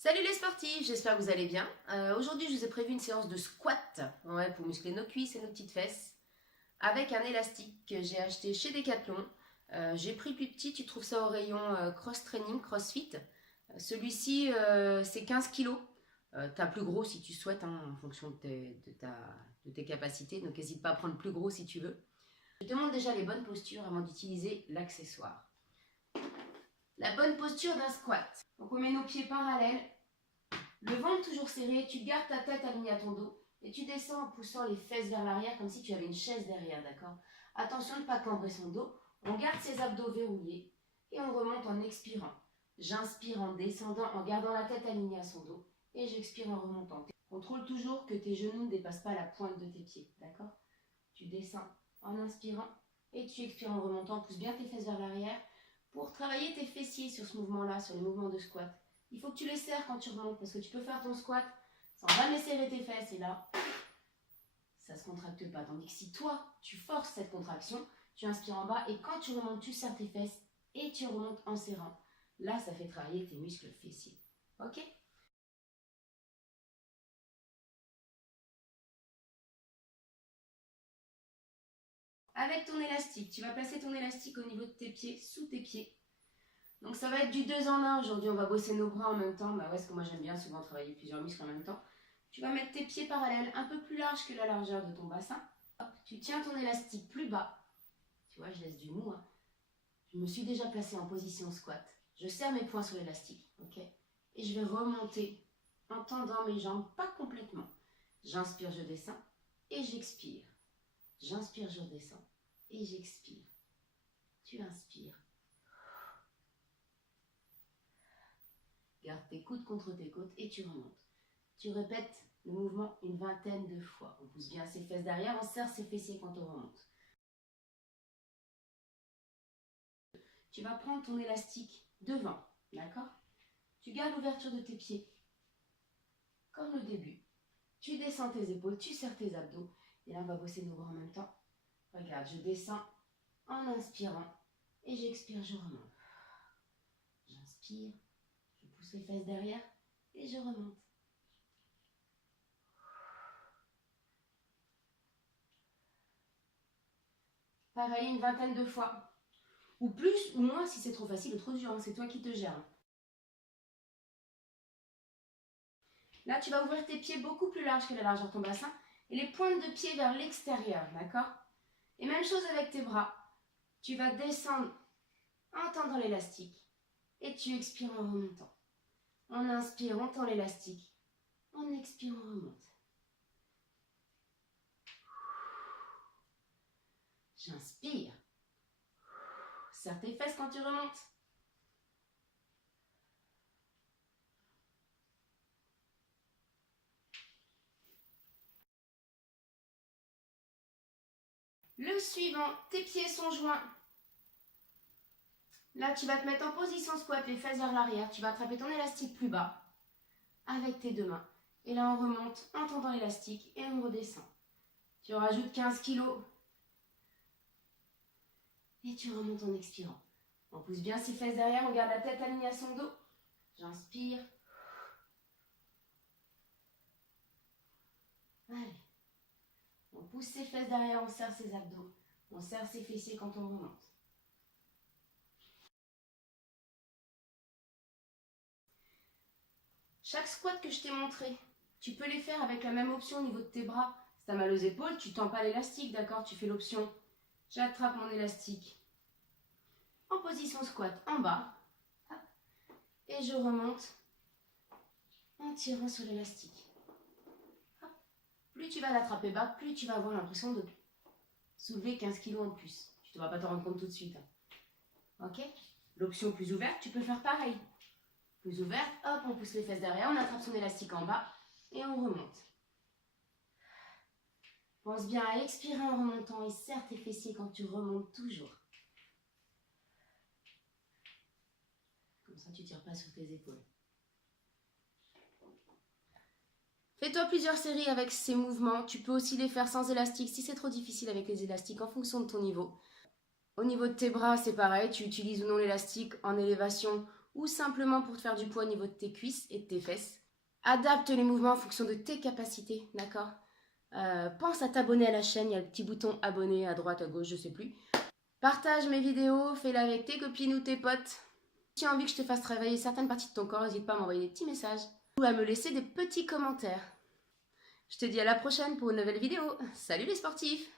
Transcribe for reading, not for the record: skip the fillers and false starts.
Salut les sportifs, j'espère que vous allez bien. Aujourd'hui, je vous ai prévu une séance de squat pour muscler nos cuisses et nos petites fesses avec un élastique que j'ai acheté chez Decathlon. J'ai pris plus petit, tu trouves ça au rayon cross training, crossfit. Celui-ci, c'est 15 kg. Tu as plus gros si tu souhaites, en fonction de tes capacités. Donc n'hésite pas à prendre plus gros si tu veux. Je te montre déjà les bonnes postures avant d'utiliser l'accessoire. La bonne posture d'un squat. Donc on met nos pieds parallèles, le ventre toujours serré, tu gardes ta tête alignée à ton dos et tu descends en poussant les fesses vers l'arrière comme si tu avais une chaise derrière, d'accord? Attention de ne pas cambrer son dos, on garde ses abdos verrouillés et on remonte en expirant. J'inspire en descendant, en gardant la tête alignée à son dos et j'expire en remontant. Contrôle toujours que tes genoux ne dépassent pas la pointe de tes pieds, d'accord? Tu descends en inspirant et tu expires en remontant, pousse bien tes fesses vers l'arrière. Pour travailler tes fessiers sur ce mouvement-là, sur les mouvements de squat, il faut que tu les serres quand tu remontes parce que tu peux faire ton squat sans jamais serrer tes fesses et là, ça ne se contracte pas. Tandis que si toi, tu forces cette contraction, tu inspires en bas et quand tu remontes, tu serres tes fesses et tu remontes en serrant. Là, ça fait travailler tes muscles fessiers. Ok ? Avec ton élastique, tu vas placer ton élastique au niveau de tes pieds, sous tes pieds. Donc ça va être du 2 en 1. Aujourd'hui, on va bosser nos bras en même temps. Bah ouais, parce que moi j'aime bien souvent travailler plusieurs muscles en même temps. Tu vas mettre tes pieds parallèles, un peu plus larges que la largeur de ton bassin. Hop, tu tiens ton élastique plus bas. Tu vois, je laisse du mou. Je me suis déjà placée en position squat. Je serre mes poings sur l'élastique, ok? Et je vais remonter en tendant mes jambes, pas complètement. J'inspire, je descends et j'expire. J'inspire, je redescends et j'expire. Tu inspires. Garde tes coudes contre tes côtes et tu remontes. Tu répètes le mouvement une vingtaine de fois. On pousse bien ses fesses derrière, on serre ses fessiers quand on remonte. Tu vas prendre ton élastique devant, d'accord? Tu gardes l'ouverture de tes pieds, comme au début. Tu descends tes épaules, tu serres tes abdos. Et là, on va bosser nos bras en même temps. Regarde, je descends en inspirant et j'expire, je remonte. J'inspire, je pousse les fesses derrière et je remonte. Pareil, une vingtaine de fois. Ou plus, ou moins si c'est trop facile ou trop dur. C'est toi qui te gères. Là, tu vas ouvrir tes pieds beaucoup plus larges que la largeur de ton bassin et les pointes de pied vers l'extérieur, d'accord? Et même chose avec tes bras. Tu vas descendre en tendant l'élastique et tu expires en remontant. On inspire, on tend l'élastique. On expire, on remonte. J'inspire. Serre tes fesses quand tu remontes. Le suivant, tes pieds sont joints. Là, tu vas te mettre en position squat, les fesses vers l'arrière. Tu vas attraper ton élastique plus bas avec tes deux mains. Et là, on remonte en tendant l'élastique et on redescend. Tu rajoutes 15 kg. Et tu remontes en expirant. On pousse bien ses fesses derrière, on garde la tête alignée à son dos. J'inspire. Allez. On pousse ses fesses derrière, on serre ses abdos. On serre ses fessiers quand on remonte. Chaque squat que je t'ai montré, tu peux les faire avec la même option au niveau de tes bras. Si tu as mal aux épaules, tu ne tends pas l'élastique, d'accord? Tu fais l'option, j'attrape mon élastique en position squat en bas. Et je remonte en tirant sur l'élastique. Plus tu vas l'attraper bas, plus tu vas avoir l'impression de soulever 15 kg en plus. Tu ne vas pas te rendre compte tout de suite. Ok? L'option plus ouverte, tu peux faire pareil. Plus ouverte, hop, on pousse les fesses derrière, on attrape son élastique en bas et on remonte. Pense bien à expirer en remontant et serre tes fessiers quand tu remontes toujours. Comme ça, tu ne tires pas sur tes épaules. Fais-toi plusieurs séries avec ces mouvements. Tu peux aussi les faire sans élastique si c'est trop difficile avec les élastiques en fonction de ton niveau. Au niveau de tes bras, c'est pareil. Tu utilises ou non l'élastique en élévation ou simplement pour te faire du poids au niveau de tes cuisses et de tes fesses. Adapte les mouvements en fonction de tes capacités, d'accord? Pense à t'abonner à la chaîne, il y a le petit bouton abonner à droite, à gauche, je sais plus. Partage mes vidéos, fais-la avec tes copines ou tes potes. Si tu as envie que je te fasse travailler certaines parties de ton corps, n'hésite pas à m'envoyer des petits messages ou à me laisser des petits commentaires. Je te dis à la prochaine pour une nouvelle vidéo. Salut les sportifs!